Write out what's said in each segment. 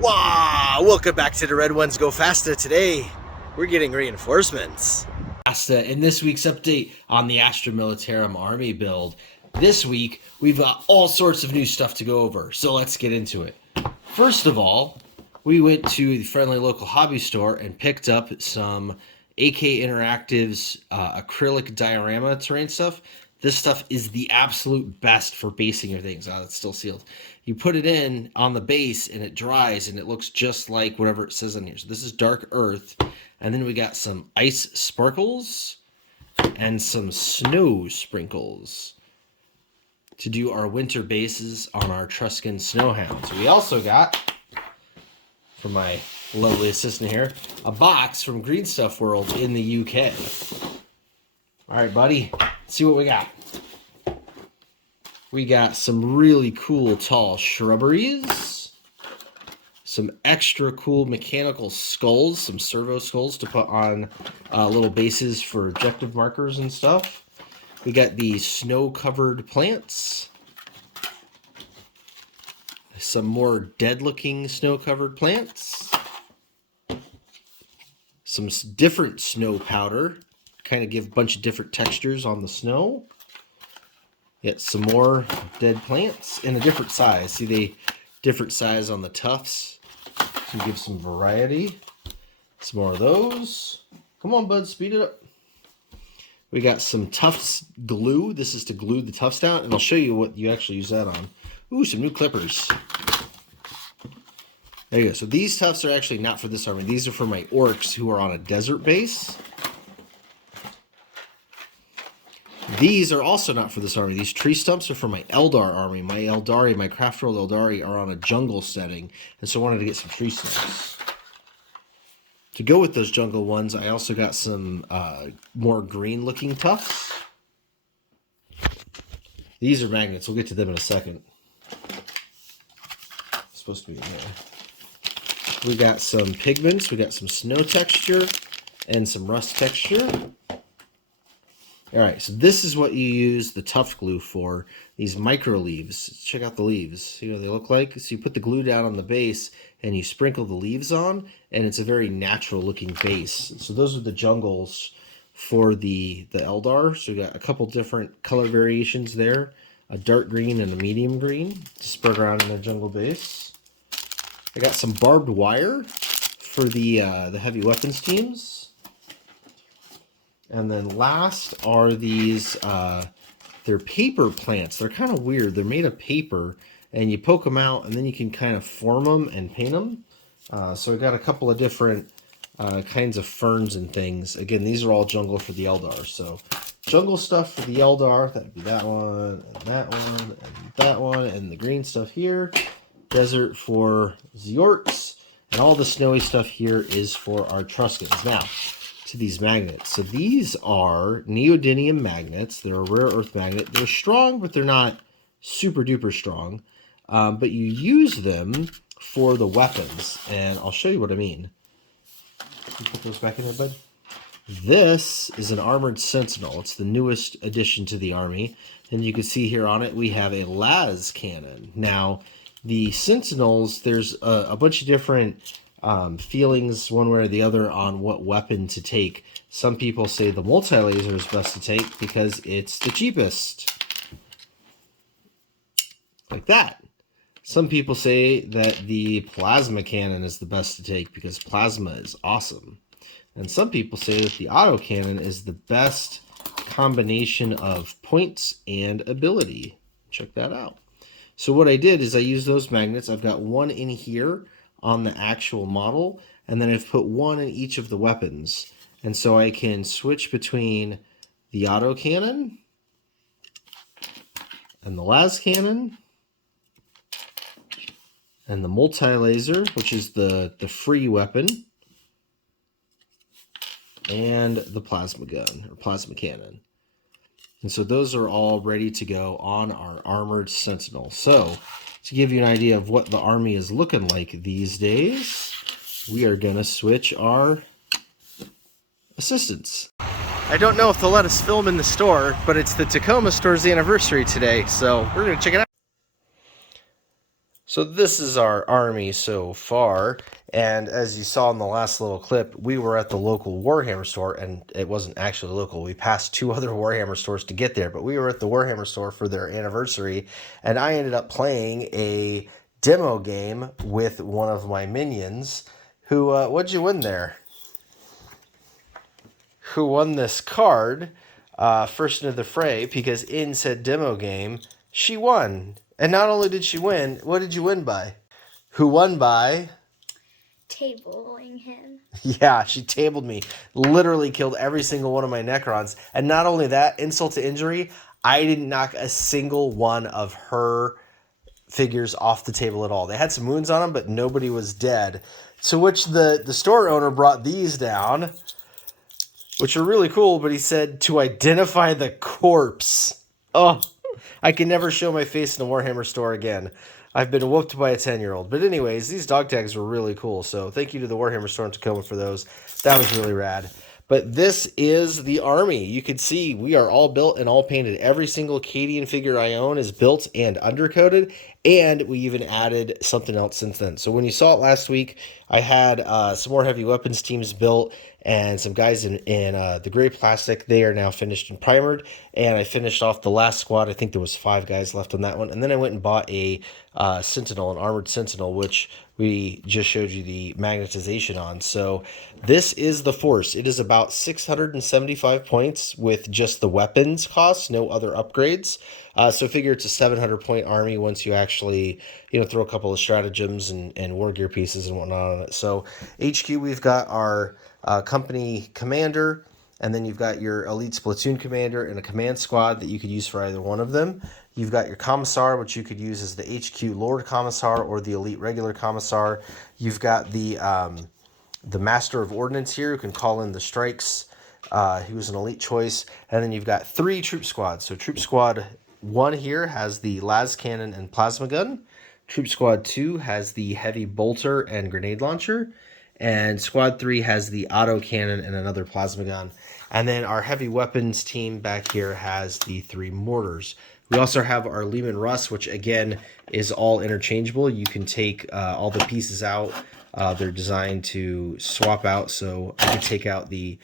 Wow! Welcome back to the Red Ones Go Fasta. Today, we're getting reinforcements. Fasta in this week's update on the Astra Militarum army build. This week, we've got all sorts of new stuff to go over, so let's get into it. First of all, we went to the friendly local hobby store and picked up some AK Interactive's acrylic diorama terrain stuff. This stuff is the absolute best for basing your things. It's still sealed. You put it in on the base and it dries and it looks just like whatever it says on here. So this is dark earth. And then we got some ice sparkles and some snow sprinkles to do our winter bases on our Truscan snowhounds. We also got, from my lovely assistant here, a box from Green Stuff World in the UK. All right, buddy, let's see what we got. We got some really cool tall shrubberies, some extra cool mechanical skulls, some servo skulls to put on little bases for objective markers and stuff. We got the snow-covered plants, some more dead-looking snow-covered plants, some different snow powder, kind of give a bunch of different textures on the snow. Get some more dead plants in a different size. See, they different size on the tufts to give some variety. Some more of those. Come on, bud, speed it up. We got some tufts glue. This is to glue the tufts down, and I'll show you what you actually use that on. Ooh, some new clippers. There you go. So these tufts are actually not for this army. These are for my orcs who are on a desert base. These are also not for this army. These tree stumps are for my Eldar army. My Eldari, my Craft World Eldari are on a jungle setting, and so I wanted to get some tree stumps. To go with those jungle ones, I also got some more green-looking tufts. These are magnets. We'll get to them in a second. It's supposed to be in there. We got some pigments. We got some snow texture and some rust texture. All right, so this is what you use the tuft glue for, these micro leaves. Check out the leaves. See what they look like? So you put the glue down on the base and you sprinkle the leaves on, and it's a very natural looking base. So those are the jungles for the Eldar. So we got a couple different color variations there, a dark green and a medium green to spread around in their jungle base. I got some barbed wire for the heavy weapons teams. And then last are these, they're paper plants. They're kind of weird. They're made of paper, and you poke them out, and then you can kind of form them and paint them. So I got a couple of different kinds of ferns and things. Again, these are all jungle for the Eldar. So jungle stuff for the Eldar, that would be that one, and that one, and that one, and the green stuff here. Desert for the Orcs, and all the snowy stuff here is for our Truscans. Now, to these magnets. So these are Neodymium Magnets. They're a rare earth magnet. They're strong, but they're not super duper strong. But you use them for the weapons, and I'll show you what I mean. Can you put those back in there, bud? This is an armored Sentinel. It's the newest addition to the army, and you can see here on it we have a las cannon. Now, the Sentinels, there's a bunch of different feelings one way or the other on what weapon to take. Some people say the multi-laser is best to take because it's the cheapest. Like that. Some people say that the plasma cannon is the best to take because plasma is awesome. And some people say that the auto cannon is the best combination of points and ability. Check that out. So what I did is I used those magnets. I've got one in here on the actual model, and then I've put one in each of the weapons. And so I can switch between the auto cannon and the las cannon and the multi-laser, which is the free weapon, and the plasma gun or plasma cannon. And so those are all ready to go on our armored Sentinel. So to give you an idea of what the army is looking like these days, we are going to switch our assistants. I don't know if they'll let us film in the store, but it's the Tacoma store's anniversary today, so we're going to check it out. So this is our army so far, and as you saw in the last little clip, we were at the local Warhammer store, and it wasn't actually local. We passed two other Warhammer stores to get there, but we were at the Warhammer store for their anniversary, and I ended up playing a demo game with one of my minions. Who, what'd you win there? Who won this card first into the fray, because in said demo game, she won. And not only did she win, what did you win by? Who won by? Tabling him. Yeah, she tabled me. Literally killed every single one of my Necrons. And not only that, insult to injury, I didn't knock a single one of her figures off the table at all. They had some wounds on them, but nobody was dead. To which the store owner brought these down, which are really cool, but he said to identify the corpse. Oh, I can never show my face in a Warhammer store again. I've been whooped by a 10-year-old. But anyways, these dog tags were really cool. So thank you to the Warhammer store in Tacoma for those. That was really rad. But this is the army. You can see we are all built and all painted. Every single Cadian figure I own is built and undercoated. And we even added something else since then. So when you saw it last week, I had some more heavy weapons teams built and some guys in the gray plastic. They are now finished and primered, and I finished off the last squad. I think there was 5 guys left on that one, and then I went and bought a Sentinel, an armored Sentinel, which we just showed you the magnetization on. So this is the force. It is about 675 points with just the weapons costs, no other upgrades. So figure it's a 700 point army once you actually, throw a couple of stratagems and war gear pieces and whatnot on it. So HQ, we've got our company commander, and then you've got your elite platoon commander and a command squad that you could use for either one of them. You've got your commissar, which you could use as the HQ Lord Commissar or the elite regular commissar. You've got the master of ordnance here who can call in the strikes. He was an elite choice. And then you've got 3 troop squads. So troop squad 1 here has the las cannon and plasma gun. Troop squad 2 has the heavy bolter and grenade launcher. And squad 3 has the auto cannon and another plasma gun. And then our heavy weapons team back here has the 3 mortars. We also have our Lehman Russ, which again is all interchangeable. You can take all the pieces out. They're designed to swap out, so I can take out the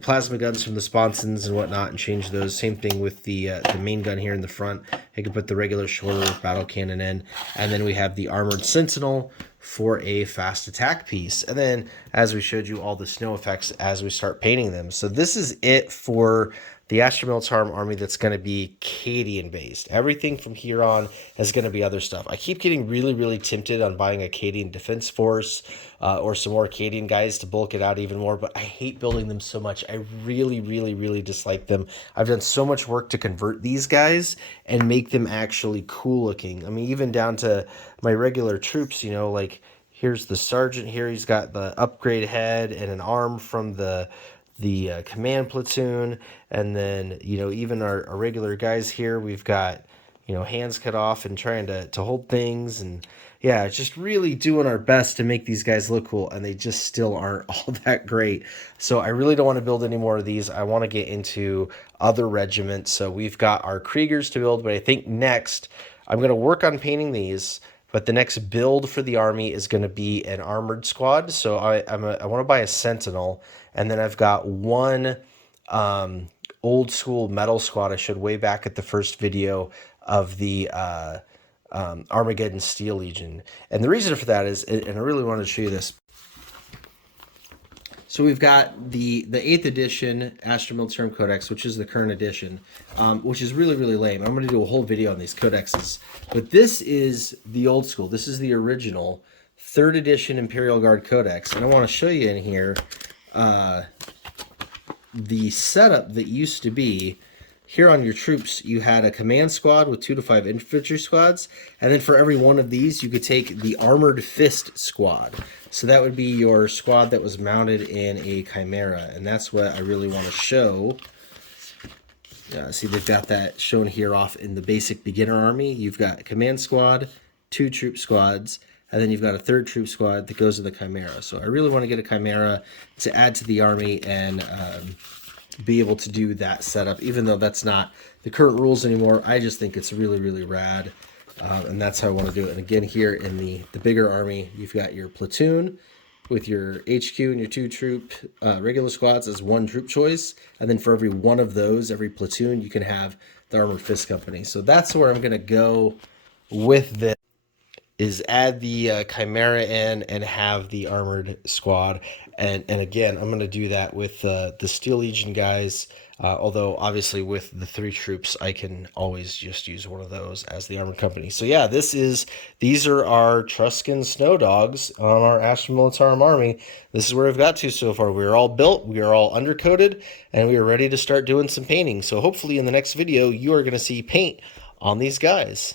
plasma guns from the sponsons and whatnot and change those. Same thing with the main gun here in the front. I can put the regular shorter battle cannon in. And then we have the armored Sentinel for a fast attack piece. And then, as we showed you, all the snow effects as we start painting them. So this is it for the Astra Militarum army that's going to be Cadian based. Everything from here on is going to be other stuff. I keep getting really, really tempted on buying a Cadian defense force or some more Cadian guys to bulk it out even more, but I hate building them so much. I really, really, really dislike them. I've done so much work to convert these guys and make them actually cool looking. I mean, even down to my regular troops, like here's the sergeant here. He's got the upgrade head and an arm from the command platoon, and then even our regular guys here, we've got hands cut off and trying to hold things, and yeah, just really doing our best to make these guys look cool, and they just still aren't all that great. So I really don't want to build any more of these. I want to get into other regiments. So we've got our Kriegers to build, but I think next I'm going to work on painting these. But the next build for the army is going to be an armored squad. So I want to buy a Sentinel. And then I've got one old school metal squad I showed way back at the first video of the Armageddon Steel Legion. And the reason for that is, and I really wanted to show you this. So we've got the 8th edition Astra Militarum Codex, which is the current edition, which is really, really lame. I'm going to do a whole video on these codexes. But this is the old school. This is the original 3rd edition Imperial Guard Codex. And I want to show you in here the setup that used to be. Here on your troops, you had a command squad with 2 to 5 infantry squads, and then for every one of these, you could take the armored fist squad. So that would be your squad that was mounted in a chimera, and that's what I really want to show. See, they've got that shown here off in the basic beginner army. You've got a command squad, 2 troop squads, and then you've got a 3rd troop squad that goes to the chimera. So I really want to get a chimera to add to the army and be able to do that setup, even though that's not the current rules anymore. I just think it's really, really rad. And that's how I want to do it. And again, here in the bigger army, you've got your platoon with your HQ and your 2 troop regular squads as 1 troop choice. And then for every one of those, every platoon, you can have the Armored Fist Company. So that's where I'm going to go with this, is add the Chimera in and have the Armored Squad. And again, I'm going to do that with the Steel Legion guys. Although obviously with the 3 troops, I can always just use one of those as the Armored Company. So yeah, these are our Truscan Snow Dogs on our Astra Militarum army. This is where we've got to so far. We are all built, we are all undercoated, and we are ready to start doing some painting. So hopefully in the next video, you are going to see paint on these guys.